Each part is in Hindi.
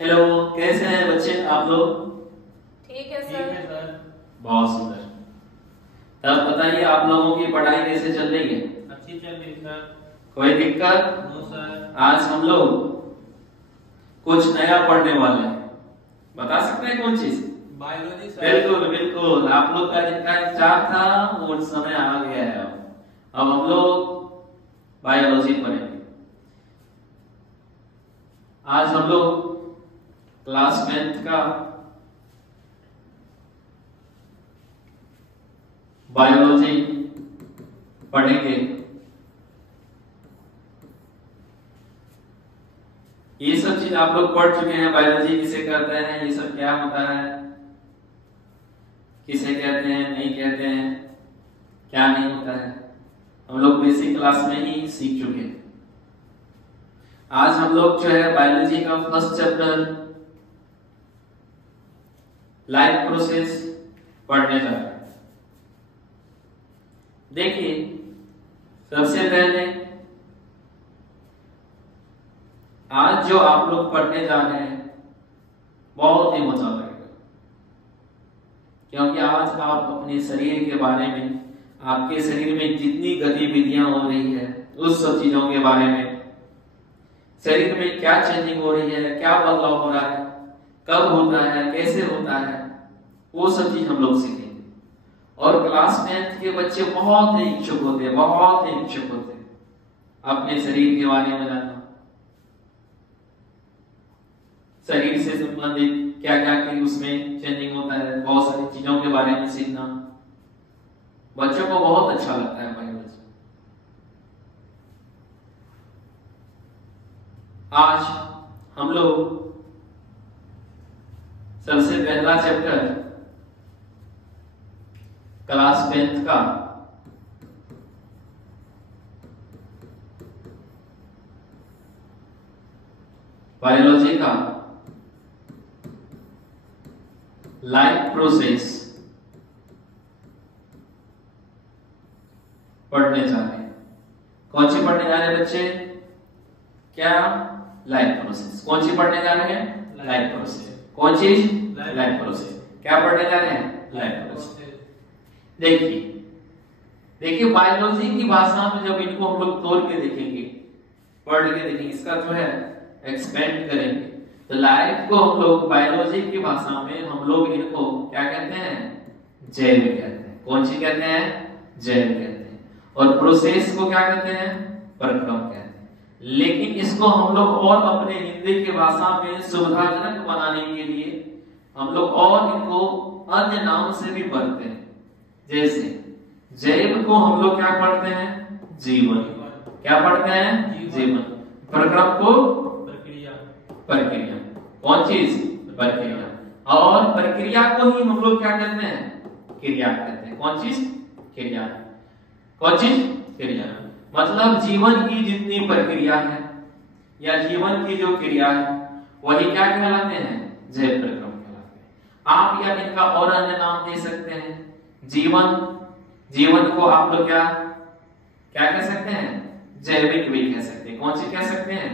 हेलो, कैसे हैं बच्चे आप लोग? ठीक है ठीक सर। है सर। बहुत सुंदर। तब बताइए आप लोगों की पढ़ाई कैसे चल रही है? अच्छी चल रही सर। कोई दिक्कत? No sir. आज हम लोग कुछ नया पढ़ने वाले हैं। बता सकते हैं कौन चीज? Biology sir. बिल्कुल बिल्कुल, आप लोग का जितना इंतजार था वो समय आ गया है। अब हम लोग बायोलॉजी पढ़ेंगे। आज हम लोग क्लास 10th का बायोलॉजी पढ़ेंगे। ये सब चीज आप लोग पढ़ चुके हैं। बायोलॉजी किसे कहते हैं, ये सब क्या होता है, किसे कहते हैं, नहीं कहते हैं, क्या नहीं होता है, हम लोग बेसिक क्लास में ही सीख चुके हैं। आज हम लोग जो है बायोलॉजी का फर्स्ट चैप्टर लाइफ प्रोसेस पढ़ने जा रहे हैं। देखिए, सबसे पहले आज जो आप लोग पढ़ने जा रहे हैं बहुत ही मजा लगेगा, क्योंकि आज आप अपने शरीर के बारे में, आपके शरीर में जितनी गतिविधियां हो रही है उस सब चीजों के बारे में, शरीर में क्या चेंजिंग हो रही है, क्या बदलाव हो रहा है, कब होता है, कैसे होता है, वो सब चीज हम लोग सीखेंगे। और क्लास 10th के बच्चे बहुत ही इच्छुक होते हैं, बहुत ही इच्छुक होते हैं अपने शरीर के बारे में जानना, शरीर से संबंधित क्या क्या कि उसमें चेंजिंग होता है, बहुत सारी चीजों के बारे में सीखना बच्चों को बहुत अच्छा लगता है बायोलॉजी। आज हम लोग सबसे पहला चैप्टर क्लास 10th का बायोलॉजी का लाइफ प्रोसेस पढ़ने जा रहे हैं। कौन सी पढ़ने जा रहे हैं बच्चे? क्या? Life process. कौन सी पढ़ने जा रहे हैं? Life process. कौन चीज? Life process. क्या पढ़ने जा रहे हैं? Life process. देखिए देखिए, बायोलॉजी की भाषा में जब इनको हम लोग तोड़ के देखेंगे, पढ़ के देखेंगे, इसका जो है एक्सपेंड करेंगे, तो लाइफ को हम लोग बायोलॉजी की भाषा में हम लोग इनको क्या कहते हैं? जैव कहते हैं। कौन सी कहते हैं? जैव कहते हैं। और प्रोसेस को क्या कहते हैं? प्रक्रम कहते हैं। लेकिन इसको हम लोग और अपने हिंदी की भाषा में सुविधाजनक बनाने के लिए हम लोग और इनको अन्य नाम से भी पढ़ते हैं। जैसे जैव को हम लोग क्या पढ़ते हैं? जीवन। क्या पढ़ते हैं? जीवन। प्रक्रम को प्रक्रिया। प्रक्रिया। कौन चीज? प्रक्रिया। और प्रक्रिया को ही हम लोग क्या कहते हैं? क्रिया कहते हैं। कौन चीज? क्रिया। कौन चीज? क्रिया। मतलब जीवन की जितनी प्रक्रिया है या जीवन की जो क्रिया है वही क्या कहलाते हैं? जैव प्रक्रम कहलाते हैं। आप या इनका और अन्य नाम दे सकते हैं। जीवन, जीवन को आप लोग क्या क्या कह सकते हैं? जैविक भी कह सकते हैं। कौन सी कह सकते हैं?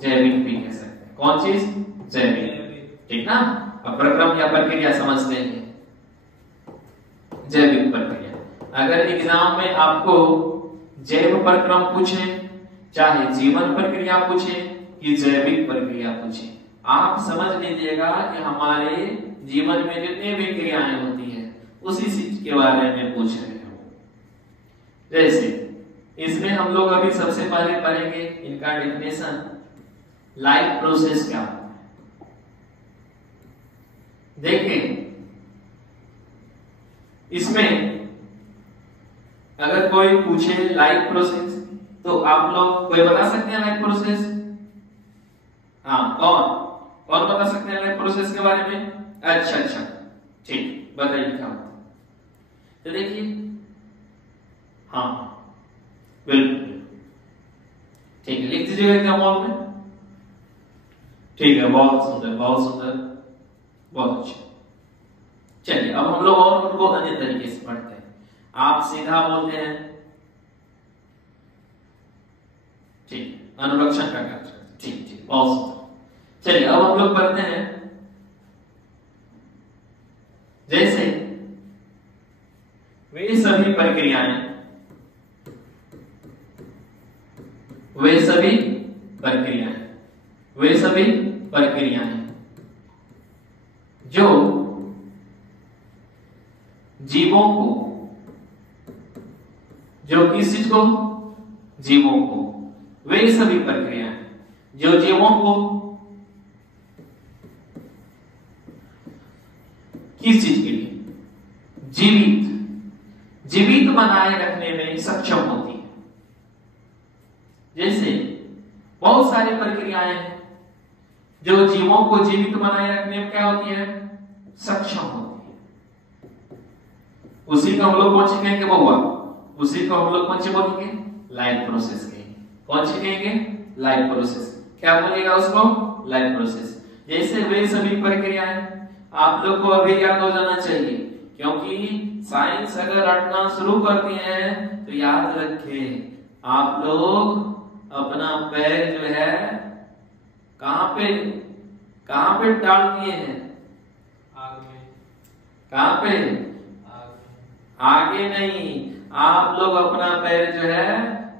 जैविक भी कह सकते हैं। कौन चीज? जैविक। ठीक ना? अब प्रक्रम या प्रक्रिया समझते हैं। जैविक प्रक्रिया। अगर एग्जाम में आपको जैव प्रक्रम पूछे, चाहे जीवन प्रक्रिया पूछे कि जैविक प्रक्रिया पूछे, आप समझ लीजिएगा कि हमारे जीवन में जितनी भी क्रियाएं होती है उसी चीज के बारे में पूछ रहे हो। जैसे इसमें हम लोग अभी सबसे पहले पढ़ेंगे इनका डेफिनेशन, लाइफ प्रोसेस क्या होता है। देखें, इसमें अगर कोई पूछे लाइफ प्रोसेस तो आप लोग कोई बता सकते हैं लाइफ प्रोसेस? हाँ, कौन बता सकते हैं लाइफ प्रोसेस के बारे में? अच्छा अच्छा, ठीक, बताइए क्या होता है। तो देखिए, हाँ बिल्कुल ठीक है, लिख दीजिएगा क्या वॉल में। ठीक है, बहुत सुंदर, बहुत सुंदर, बहुत अच्छा। चलिए अब हम लोग और उनको अन्य तरीके से पढ़ते हैं। आप सीधा बोलते हैं, ठीक, अनुरक्षण का कार्य, ठीक ठीक, बहुत सुंदर। चलिए अब हम लोग पढ़ते हैं, जैसे वे सभी प्रक्रियाएं, वे सभी प्रक्रियाएं, वे सभी प्रक्रियाएं जो जीवों को, जो किस चीज को, जीवों को, वे सभी प्रक्रियाएं जो जीवों को किस चीज के लिए, जीवित बनाए रखने में सक्षम होती है। जैसे बहुत सारी प्रक्रियाएं हैं जो जीवों को जीवित बनाए रखने में क्या होती है, सक्षम होती है। उसी को हम लोग कौन सी कहेंगे बउआ, उसी को हम लोग कौन सी बोलेंगे, लाइफ प्रोसेस कहेंगे। कौन सी कहेंगे, लाइफ प्रोसेस। क्या बोलेगा उसको, लाइफ प्रोसेस। जैसे वे सभी प्रक्रियाएं, आप लोग को अभी याद हो जाना चाहिए, क्योंकि साइंस अगर रटना शुरू करती है तो याद रखें आप लोग अपना पैर जो है कहां पे डाल दिए हैं, आगे, कहां पे, आगे नहीं, आप लोग अपना पैर जो है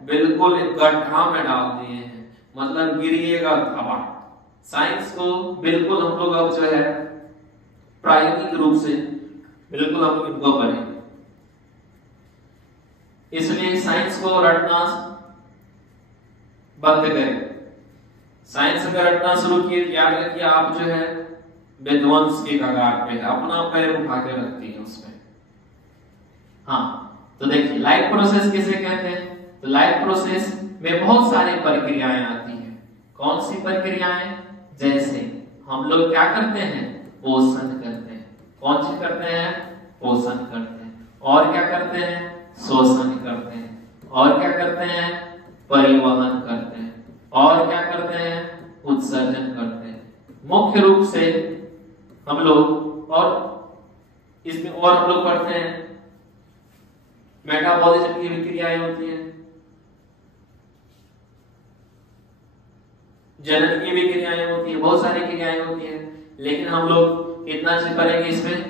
बिल्कुल गड्ढा में डाल दिए हैं, मतलब गिरिएगा धबा। साइंस को बिल्कुल हम लोग अब जो है प्रायोगिक रूप से बिल्कुल हम लोग इनको पढ़ेंगे। इसलिए साइंस को रटना बंद करें। साइंस अगर रटना शुरू किए, याद रखिए आप जो है विध्वंस के कगार पे, अपना पैर उठा के रखती है उसमें। हाँ, तो देखिए लाइफ प्रोसेस किसे कहते हैं, तो लाइफ प्रोसेस में बहुत सारी प्रक्रियाएं आती हैं। कौन सी प्रक्रियाएं, जैसे हम लोग क्या करते हैं, पोषण करते हैं। कौन सी करते हैं, पोषण करते हैं। और क्या करते हैं, शोषण करते हैं। और क्या करते हैं, परिवहन करते हैं। और क्या करते हैं, उत्सर्जन करते हैं। मुख्य रूप से हम लोग, और इसमें और हम लोग पढ़ते हैं मेटाबॉलिज्म की भी क्रियाएं होती है, जनन की भी क्रियाएं होती है, बहुत सारी क्रियाएं होती है। लेकिन हम लोग इतना से पढ़ेंगे इसमें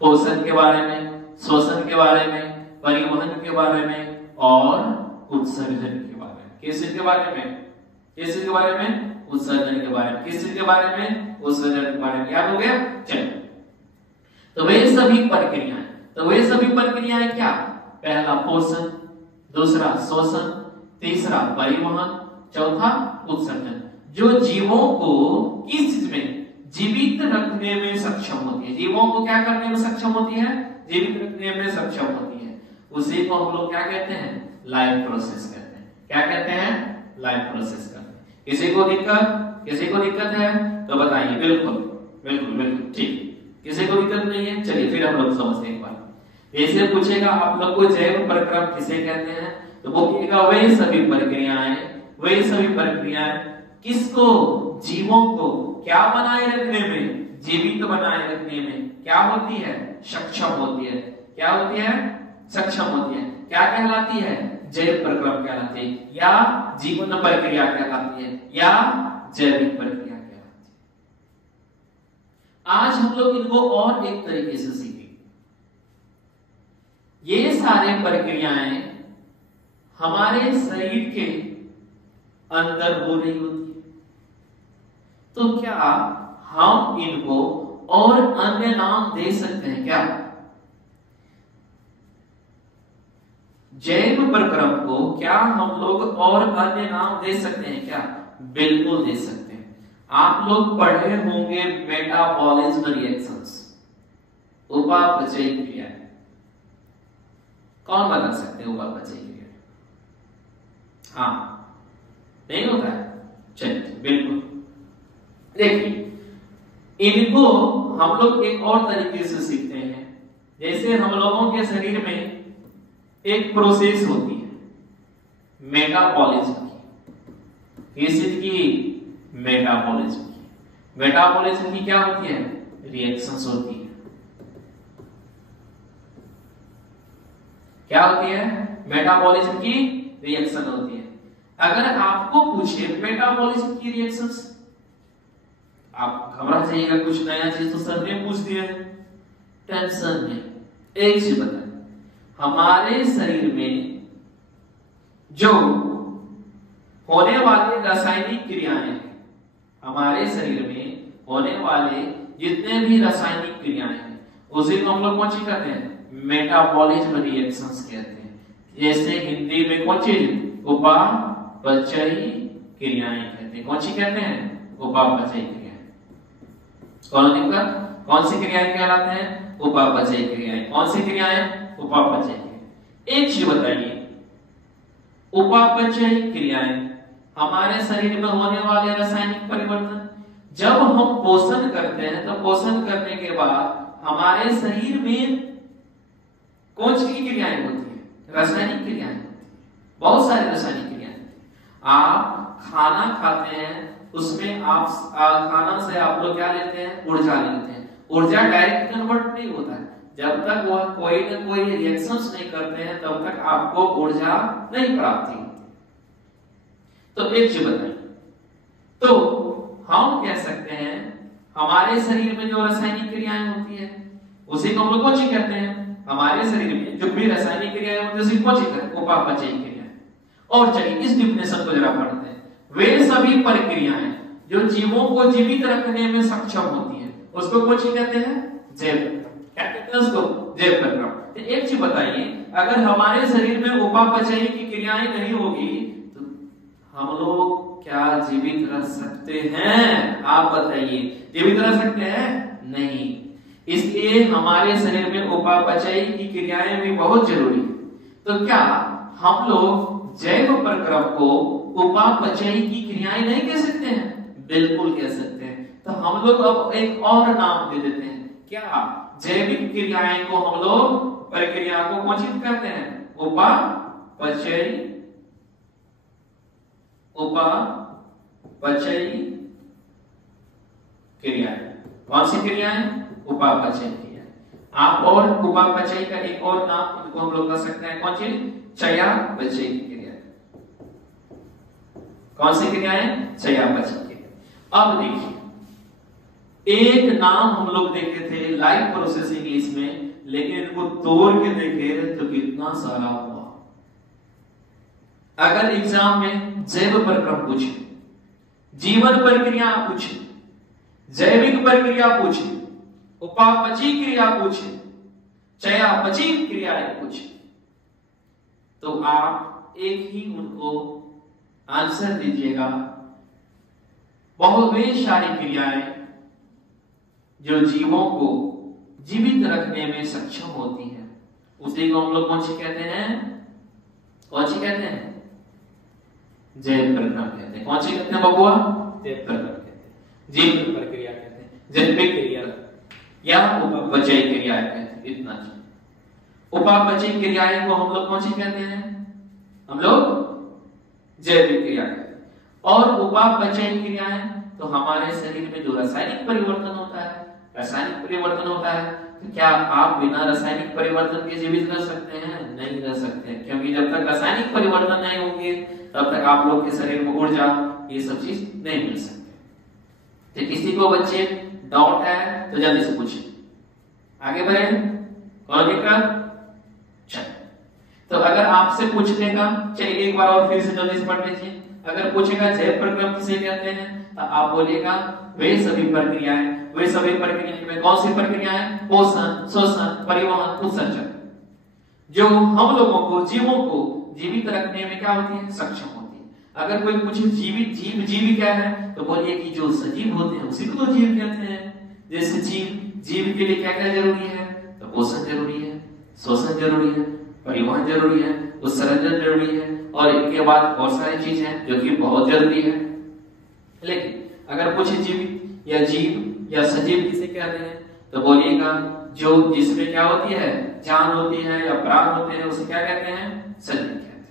पोषण के बारे में, शोषण के बारे में, परिवहन के बारे में और उत्सर्जन के बारे में। किस चीज के बारे में, किस चीज के बारे में, उत्सर्जन के बारे में। किस चीज के बारे में, उत्सर्जन के बारे में। याद हो गया, चलिए। तो वे सभी प्रक्रियाएं, तो वे सभी प्रक्रियाएं क्या, पहला पोषण, दूसरा शोषण, तीसरा परिवहन, चौथा उत्सर्जन, जो जीवों को किस चीज में, जीवित रखने में सक्षम होती है। जीवों को क्या करने में सक्षम होती है, जीवित रखने में सक्षम होती है। उसी को हम लोग क्या कहते हैं, लाइफ प्रोसेस कहते हैं। क्या कहते हैं, लाइफ प्रोसेस कहते हैं। किसी को दिक्कत है तो बताइए। बिल्कुल बिल्कुल बिल्कुल ठीक, किसी को दिक्कत नहीं है। चलिए फिर हम लोग समझते हैं एक बार। ऐसे पूछेगा आप लोग को जैव प्रक्रम किसे कहते हैं, तो वो कहेगा वही सभी प्रक्रियाएं, वही सभी प्रक्रियाएं किसको, जीवों को क्या बनाए रखने में, जीवित बनाए रखने में क्या होती है, सक्षम होती है। क्या होती है, सक्षम होती है। क्या कहलाती है, जैव प्रक्रम कहलाती है, या जीवन प्रक्रिया कहलाती है, या जैविक प्रक्रिया कहलाती है। आज हम लोग इनको और एक तरीके से सीखेंगे। ये सारे प्रक्रियाएं हमारे शरीर के अंदर हो रही होती है, तो क्या हम इनको और अन्य नाम दे सकते हैं क्या? जैव प्रक्रम को क्या हम लोग और अन्य नाम दे सकते हैं क्या? बिल्कुल दे सकते हैं। आप लोग पढ़े होंगे मेटाबॉलिज्म रिएक्शंस, उपापचय क्रिया। कौन बता सकते हैं उपापचय क्रिया? हाँ, नहीं होता है। चलिए बिल्कुल, देखिए इनको हम लोग एक और तरीके से सीखते हैं। जैसे हम लोगों के शरीर में एक प्रोसेस होती है मेटाबॉलिज्म की, किस चीज की? मेटाबॉलिज्म की। मेटाबॉलिज्म की क्या होती है? रिएक्शंस होती है। क्या होती है? मेटाबॉलिज्म की रिएक्शन होती है। अगर आपको पूछे मेटाबॉलिज्म की रिएक्शंस, आप घबरा जाइएगा, कुछ नया चीज तो सर ने पूछ दिया है। टेंशन में एक चीज बताएं, हमारे शरीर में जो होने वाले रासायनिक क्रियाएं हैं, हमारे शरीर में होने वाले जितने भी रासायनिक क्रियाएं हैं उसी को हम लोग कौन सी कहते हैं? मेटाबॉलिज्म रिएक्शंस कहते हैं। जैसे हिंदी में कौन चीज? उपापचयी क्रियाएं कहते हैं। कौन सी कहते हैं? उपापचयी क्रियाएं। कौन सी क्रियाएं कहलाते हैं? उपापचयी क्रियाएं। कौन सी क्रियाएं? उपापचयी क्रियाएं। एक चीज बताइए, उपापचयी क्रियाएं हमारे शरीर में होने वाले रासायनिक परिवर्तन, जब हम पोषण करते हैं तो पोषण करने के बाद हमारे शरीर में कौन सी क्रियाएं होती है? रासायनिक क्रियाएं होती है, बहुत सारी रासायनिक क्रियाएं। आप खाना खाते हैं, उसमें आप खाना से आप लोग क्या लेते हैं? ऊर्जा लेते हैं। ऊर्जा डायरेक्ट कन्वर्ट नहीं होता है, जब तक वह कोई न कोई रिएक्शंस नहीं करते हैं तब तक आपको ऊर्जा नहीं प्राप्त होती। तो एक चीज बताइए, तो हम कह सकते हैं हमारे शरीर में जो रासायनिक क्रियाएं होती है उसी को हम लोग कौन सी कहते हैं? हमारे शरीर में जो भी रासायनिक क्रियाएं होती है उसी को कौन सी कहते हैं? उपापचयी क्रियाएं। और चलिए इस डिफिनेशन को जरा पढ़ते हैं। वे सभी प्रक्रियाएं जो जीवों को जीवित रखने में सक्षम होती है उसको कौन सी कहते हैं? जैव। क्या कहते हैं उसको? जैव प्रक्रिया। तो एक चीज बताइए, अगर हमारे शरीर में उपापचयी की क्रियाएं नहीं होगी तो हम लोग क्या जीवित रह सकते हैं? आप बताइए, जीवित रह सकते हैं? नहीं। इसलिए हमारे शरीर में उपापचयी की क्रियाएं भी बहुत जरूरी है। तो क्या हम लोग जैव प्रक्रम को उपापचयी की क्रियाएं नहीं कह सकते हैं? बिल्कुल कह सकते हैं। तो हम लोग अब एक और नाम दे देते हैं। क्या? जैविक क्रियाएं को हम लोग प्रक्रिया को कौन सी कहते हैं? उपापचयी क्रियाएं। कौन सी क्रियाएं? उपापचयी क्रियाएं। आप और उपापचयी का एक और नाम इनको हम लोग कह सकते हैं, कौन सी? चयापचयी क्रियाएं। कौन सी क्रियाएं? चयापचयी क्रिया। अब देखिए, एक नाम हम लोग देखे थे लाइफ प्रोसेस इंग्लिश में, लेकिन इनको तोड़ के देखे तो कितना सारा हुआ। अगर एग्जाम में जैव प्रक्रम पूछे, जीवन प्रक्रिया पूछे, जैविक प्रक्रिया पूछे, उपापचयी क्रिया पूछे, चयापचयी क्रियाएं पूछे, तो आप एक ही उनको आंसर दीजिएगा। बहुत वे सारी क्रियाएं जो जीवों को जीवित रखने में सक्षम होती हैं उसी को हम लोग कौन सी कहते हैं? कौन सी कहते हैं? जैव प्रक्रम कहते हैं। कौन सी कहते हैं बबुआ? जैव प्रक्रम कहते हैं, जीव प्रक्रिया कहते हैं, जैविक क्रिया या उपापचयी क्रिया कहते हैं। इतना उपापचयी क्रियाएं को हम लोग कौन सी कहते हैं? हम लोग जैविक क्रिया कहते हैं। और उपापचयी क्रियाएं तो हमारे शरीर में जो रासायनिक परिवर्तन होता है, रासायनिक परिवर्तन होता है, तो क्या आप बिना रासायनिक परिवर्तन के जीवित रह सकते हैं? नहीं रह सकते, क्योंकि जब तक रासायनिक परिवर्तन नहीं होंगे तब तक आप लोग के शरीर में ऊर्जा ये सब चीज नहीं मिल सकते। तो किसी को बच्चे डाउट है तो जल्दी से पूछे, आगे बढ़े। कौन दिक्कत? तो अगर आपसे पूछने का, चलिए एक बार और फिर से जल्दी से पढ़ लीजिए। अगर पूछेगा जैव प्रक्रम किसे कहते हैं तो आप बोलिएगा वे सभी प्रक्रियाएं। वे सभी प्रक्रियाएं में कौन सी प्रक्रियाएं? पोषण, शोषण, परिवहन, उत्सर्जन, जो हम लोगों को, जीवों को जीवित रखने में क्या होती है? सक्षम होती है। अगर कोई पूछे जीव क्या है तो बोलिए कि जो सजीव होते हैं उसी को तो जीव कहते हैं। जैसे जीव के लिए क्या क्या जरूरी है? तो पोषण जरूरी है, शोषण जरूरी है, परिवहन जरूरी है, उत्सर्जन जरूरी है, और इनके बाद बहुत सारी चीजें हैं जो कि बहुत जरूरी है। लेकिन अगर पूछे जीव या सजीव किसे कहते हैं तो बोलिएगा जो जिसमें क्या होती है? जान होती है या प्राण होते हैं, उसे क्या कहते हैं? सजीव कहते हैं।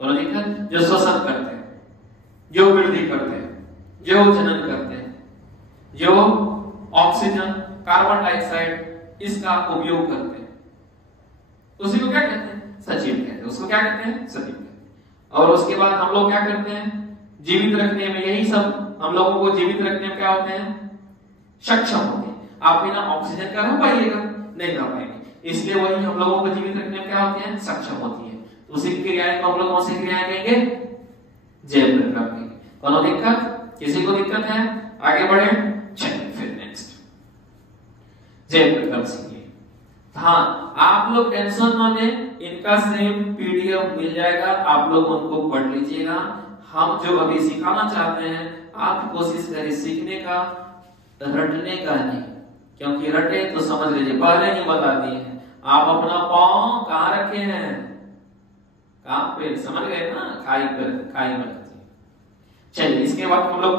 तो दिक्कत, जो शोषण करते हैं, जो वृद्धि करते हैं, जो जनन करते हैं, जो ऑक्सीजन, कार्बन डाइऑक्साइड इसका उपयोग करते हैं, उसी को क्या कहते हैं? सजीव कहते हैं। उसको क्या कहते हैं? सजीव कहते हैं। और उसके बाद हम लोग क्या करते हैं? जीवित रखने में, यही सब हम लोगों को जीवित रखने में क्या होते हैं? सक्षम होंगे। आप बिना ऑक्सीजन का रह पाइएगा, नहीं रह पाएंगे। इसलिए वही हम लोगों को जीवित रखने में क्या होती है, सक्षम होती है। तो उसी क्रियाएं को हम लोग कौन सी क्रियाएं कहेंगे, जैव विप्लव कहेंगे। कोनो दिक्कत, किसी को दिक्कत है? आगे बढ़े, चलिए फिर नेक्स्ट जैव विप्लव सीखिए। हाँ, आप लोग टेंशन ना लें, इनका सेम पीडीएफ मिल जाएगा, आप लोग उनको पढ़ लीजिएगा। हम जो अभी सिखाना चाहते हैं, आप कोशिश करें सीखने का, रटने का नहीं, क्योंकि रटे तो समझ लीजिए पहले ही बता दिए हैं। आप अपना पाँव कहाँ रखे हैं, कहाँ पे, समझ गए ना, खाई पर, खाई में। चलिए इसके बाद हम लोग